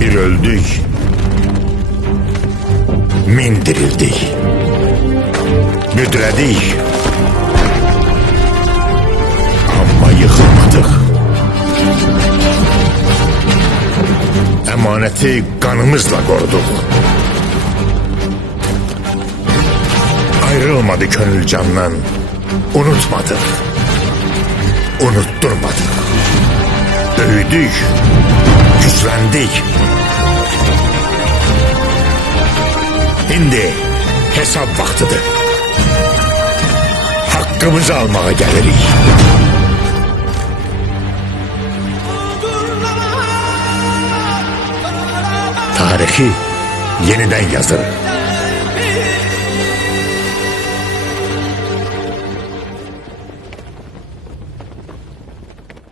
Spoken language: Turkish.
Bir öldük. Min dirildik. Büdredik. Ama yıkılmadık. Emaneti kanımızla koruduk. Ayrılmadı gönül candan. Unutmadık. Unutturmadık. Büyüdük. Güçlendik. Şimdi hesap vaktidir. Hakkımızı almaya gelirik. Tarihi yeniden yazırız.